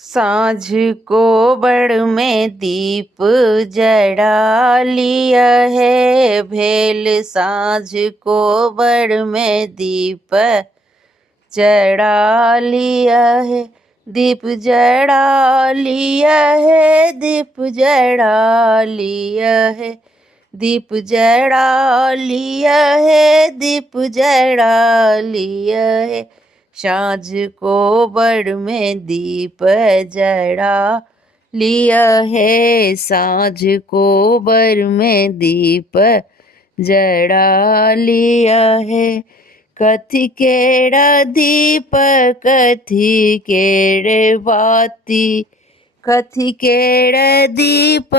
साँझ को बड़ में दीप जड़ा लिया है भेल। साँझ को बड़ में दीप जड़ा लिया है। दीप जड़ा लिया है, दीप जड़ा लिया है, दीप जड़ा लिया है, दीप जड़ा लिया है। साँझ को बड़ में दीप जड़ा लिया है। साँझ को बड़ में दीप जड़ा लिया है। कथी केड़ा दीप कथी केड़े बाती, कथी केड़े दीप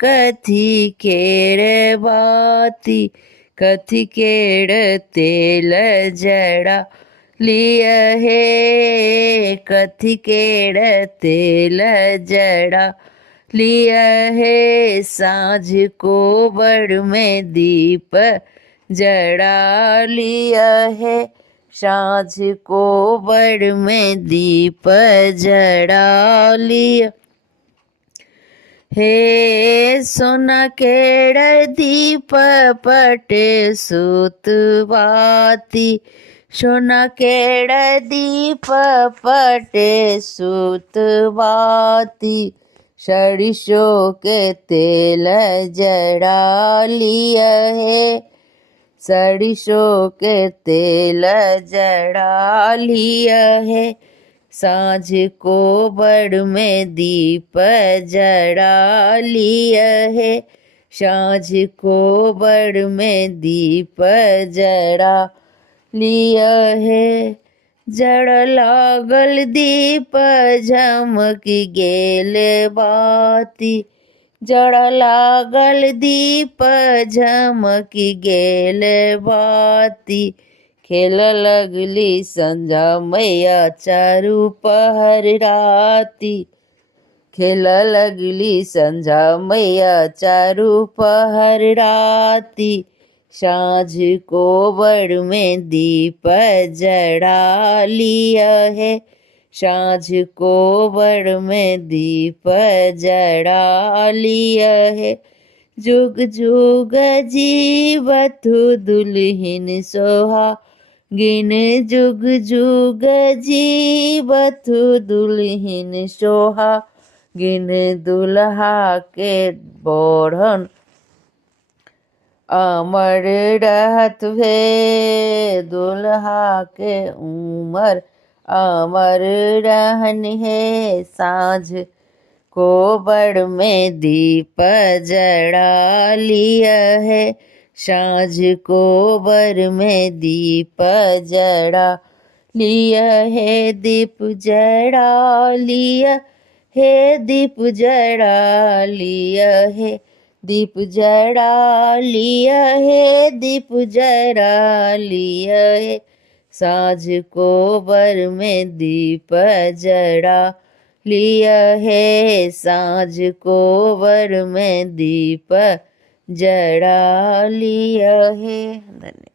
कथी केड़े बाती, कथी केड़े तेल जड़ा लिया है। कथी केड़े तेल जड़ा लिया है। साँझ को बड़ में दीप जड़ा लिया है। साँझ को बड़ में दीप जड़ा लिया हे। सोना केड़ दीप पटे सुतवाती, सोना केड़ दीप पटे सुतवाती। सरसों के तेल जड़ा लिया है। सरसों के तेल जड़ा लिया है। साँझ को बड़ में दीप जड़ा लिया है। साँझ को बड़ में दीप जड़ा लिया है। जड़ लागल दीप झमकी गेल बाती, जड़ लागल दीप झमकी गेल बाती। खेल लगली संझा मैया चारू पहर राती, खेल लगली संझा मैया चारू पहर राती। साँझ को बड़ में दीप जड़ा लिया है। साँझ को बड़ में दीप जड़ा लिया है। जुग जुग जीवतु दुल्हिन सोहागिन, जुग जुग जीवतु दुल्हिन सोहागिन। दुल्हा के बढ़न अमर रहत है, दुल्हा के उमर अमर रहन है। साँझ को बड़ में दीप जड़ा लिया है। साँझ को बड़ में दीप जड़ा लिया है। दीप जड़ा लिया है, दीप जड़ा लिया है, दीप जड़ा लिया है, दीप जड़ा लिया है। साँझ को बड़ में दीप जड़ा लिया है। साँझ को बड़ में दीप जड़ा लिया है। धन्यवाद।